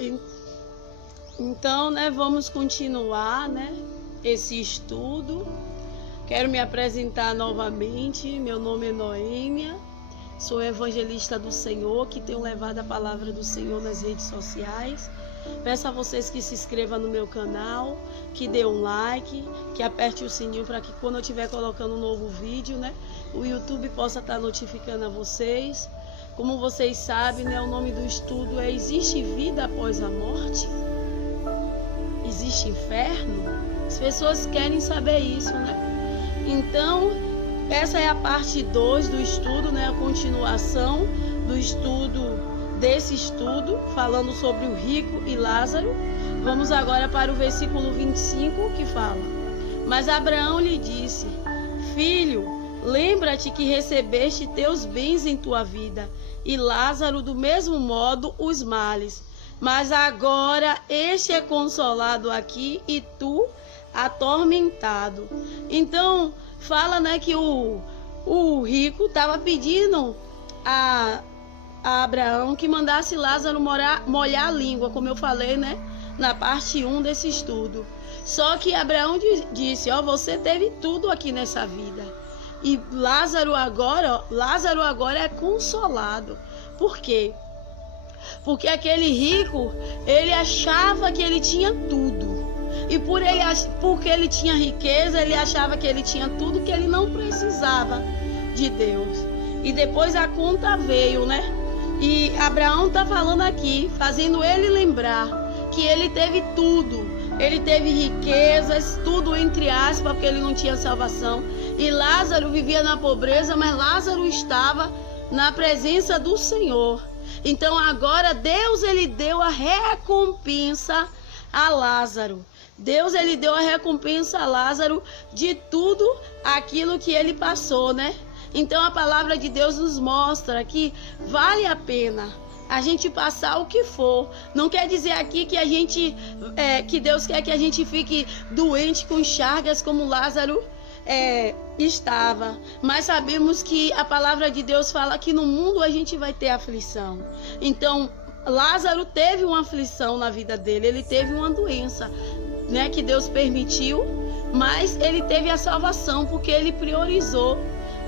En- Então, né, vamos continuar, né, esse estudo. Quero me apresentar novamente. Meu nome é Noêmia. Sou evangelista do Senhor, que tenho levado a palavra do Senhor nas redes sociais. Peço a vocês que se inscrevam no meu canal, que dê um like, que aperte o sininho para que quando eu estiver colocando um novo vídeo, né, o YouTube possa estar notificando a vocês. Como vocês sabem, né, o nome do estudo é Existe vida após a morte? Existe inferno? As pessoas querem saber isso, né? Então, essa é a parte 2 do estudo, né? A continuação do estudo, desse estudo, falando sobre o rico e Lázaro. Vamos agora para o versículo 25, que fala: Mas Abraão lhe disse: Filho, lembra-te que recebeste teus bens em tua vida, e Lázaro do mesmo modo os males. Mas agora este é consolado aqui e tu atormentado. Então, fala, né, que o rico estava pedindo a Abraão que mandasse Lázaro molhar a língua, como eu falei, né, na parte 1 desse estudo. Só que Abraão disse: ó, você teve tudo aqui nessa vida. E Lázaro agora é consolado. Por quê? Porque aquele rico, ele achava que ele tinha tudo. E porque ele tinha riqueza, ele achava que ele tinha tudo, que ele não precisava de Deus. E depois a conta veio, né? E Abraão está falando aqui, fazendo ele lembrar que ele teve tudo. Ele teve riquezas, tudo entre aspas, porque ele não tinha salvação. E Lázaro vivia na pobreza, mas Lázaro estava na presença do Senhor. Então agora Deus, ele deu a recompensa a Lázaro. Deus, ele deu a recompensa a Lázaro de tudo aquilo que ele passou, né? Então a palavra de Deus nos mostra que vale a pena a gente passar o que for. Não quer dizer aqui que que Deus quer que a gente fique doente com chagas como Lázaro estava, mas sabemos que a palavra de Deus fala que no mundo a gente vai ter aflição. Então Lázaro teve uma aflição na vida dele, ele teve uma doença, né, que Deus permitiu, mas ele teve a salvação porque ele priorizou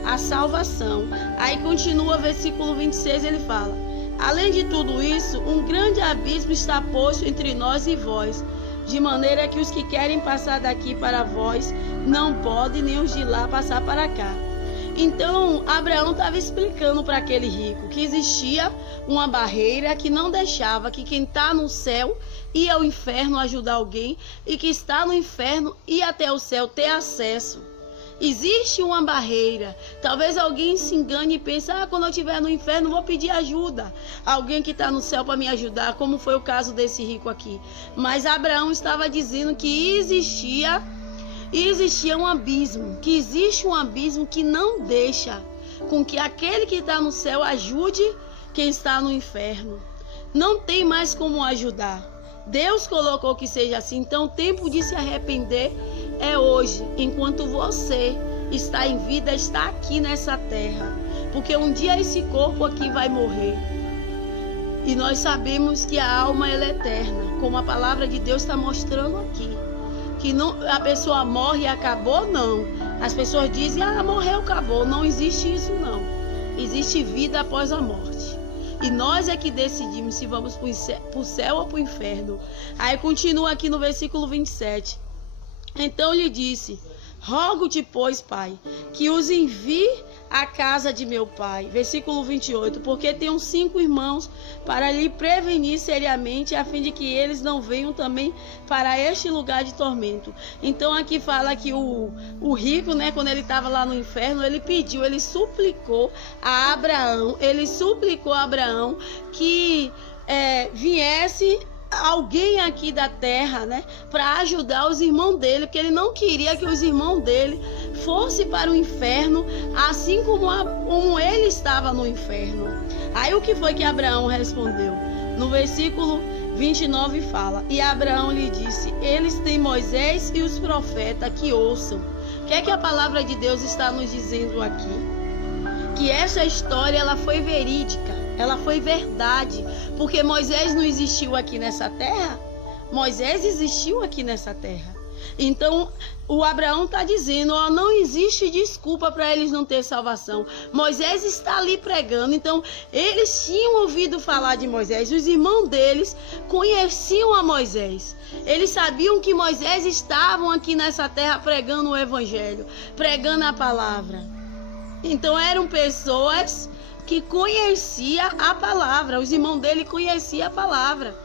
a salvação. Aí continua o versículo 26, ele fala: além de tudo isso, um grande abismo está posto entre nós e vós, de maneira que os que querem passar daqui para vós não podem, nem os de lá passar para cá. Então Abraão estava explicando para aquele rico que existia uma barreira que não deixava que quem está no céu ia ao inferno ajudar alguém, e que está no inferno ia até o céu ter acesso. Existe uma barreira. Talvez alguém se engane e pense: quando eu estiver no inferno vou pedir ajuda, alguém que está no céu para me ajudar, como foi o caso desse rico aqui. Mas Abraão estava dizendo que existia um abismo, que existe um abismo que não deixa com que aquele que está no céu ajude quem está no inferno. Não tem mais como ajudar. Deus colocou que seja assim. Então o tempo de se arrepender é hoje, enquanto você está em vida, está aqui nessa terra. Porque um dia esse corpo aqui vai morrer. E nós sabemos que a alma, ela é eterna, como a palavra de Deus está mostrando aqui. Que não, a pessoa morre e acabou, não. As pessoas dizem: morreu, acabou. Não existe isso, não. Existe vida após a morte. E nós é que decidimos se vamos para o céu ou para o inferno. Aí continua aqui no versículo 27. Então lhe disse: rogo-te, pois, pai, que os envie à casa de meu pai. Versículo 28. Porque tenho 5 irmãos, para lhe prevenir seriamente, a fim de que eles não venham também para este lugar de tormento. Então aqui fala que o rico, né, quando ele estava lá no inferno, ele pediu, ele suplicou a Abraão, que viesse alguém aqui da terra, né, para ajudar os irmãos dele, porque ele não queria que os irmãos dele fossem para o inferno, assim como ele estava no inferno. Aí o que foi que Abraão respondeu? No versículo 29 fala: e Abraão lhe disse: eles têm Moisés e os profetas, que ouçam. O que é que a palavra de Deus está nos dizendo aqui? Que essa história, ela foi verídica. ela foi verdade, porque Moisés não existiu aqui nessa terra. Moisés existiu aqui nessa terra. Então, o Abraão está dizendo, ó, não existe desculpa para eles não ter salvação. Moisés está ali pregando, então eles tinham ouvido falar de Moisés. Os irmãos deles conheciam a Moisés. Eles sabiam que Moisés estavam aqui nessa terra pregando o evangelho, pregando a palavra. Então eram pessoas que conheciam a palavra. Os irmãos dele conheciam a palavra.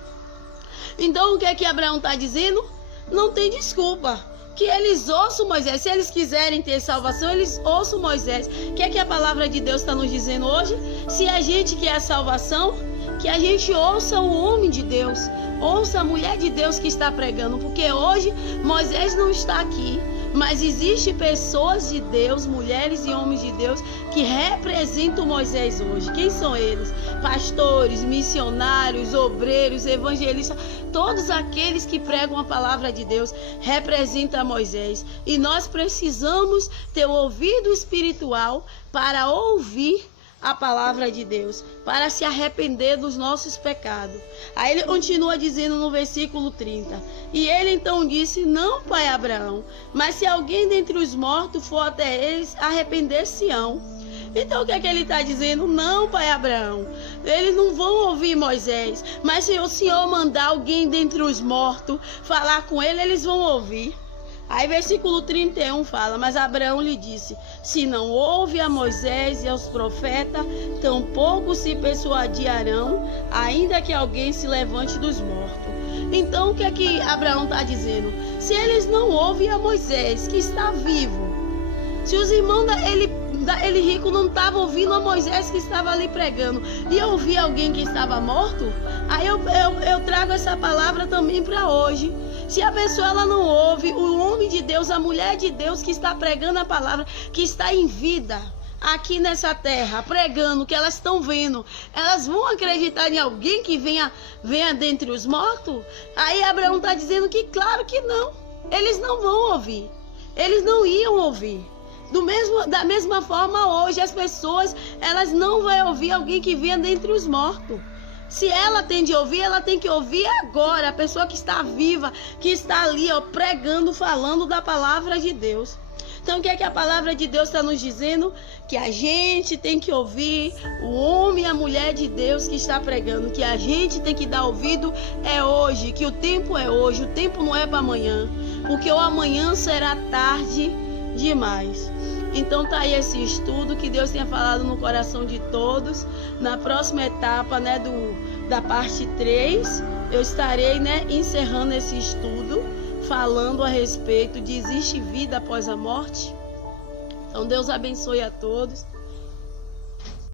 Então o que é que Abraão está dizendo? Não tem desculpa. Que eles ouçam Moisés. Se eles quiserem ter salvação, eles ouçam Moisés. O que é que a palavra de Deus está nos dizendo hoje? Se a gente quer a salvação, que a gente ouça o homem de Deus, ouça a mulher de Deus que está pregando, porque hoje Moisés não está aqui, mas existem pessoas de Deus, mulheres e homens de Deus, que representam Moisés hoje. Quem são eles? Pastores, missionários, obreiros, evangelistas, todos aqueles que pregam a palavra de Deus representam Moisés. E nós precisamos ter o ouvido espiritual para ouvir a palavra de Deus, para se arrepender dos nossos pecados. Aí ele continua dizendo no versículo 30, e ele então disse, não, pai Abraão, mas se alguém dentre os mortos for até eles, arrepender-se-ão. Então o que é que ele está dizendo? Não, pai Abraão, eles não vão ouvir Moisés, mas se o Senhor mandar alguém dentre os mortos falar com ele, eles vão ouvir. Aí versículo 31 fala, mas Abraão lhe disse, se não ouve a Moisés e aos profetas, tampouco se persuadirão, ainda que alguém se levante dos mortos. Então o que é que Abraão está dizendo? Se eles não ouvem a Moisés, que está vivo, se os irmãos ele rico não estavam ouvindo a Moisés que estava ali pregando, e ouvir alguém que estava morto, aí eu trago essa palavra também para hoje. Se a pessoa ela não ouve o homem de Deus, a mulher de Deus que está pregando a palavra, que está em vida aqui nessa terra, pregando, que elas estão vendo, elas vão acreditar em alguém que venha dentre os mortos? Aí Abraão está dizendo que claro que não, eles não vão ouvir, eles não iam ouvir. Da mesma forma hoje as pessoas, elas não vão ouvir alguém que venha dentre os mortos. Se ela tem de ouvir, ela tem que ouvir agora, a pessoa que está viva, que está ali, ó, pregando, falando da palavra de Deus. Então o que é que a palavra de Deus está nos dizendo? Que a gente tem que ouvir o homem e a mulher de Deus que está pregando, que a gente tem que dar ouvido é hoje, que o tempo é hoje, o tempo não é para amanhã, porque o amanhã será tarde demais. Então tá aí esse estudo, que Deus tenha falado no coração de todos. Na próxima etapa, né, da parte 3, eu estarei, né, encerrando esse estudo, falando a respeito de existe vida após a morte. Então Deus abençoe a todos.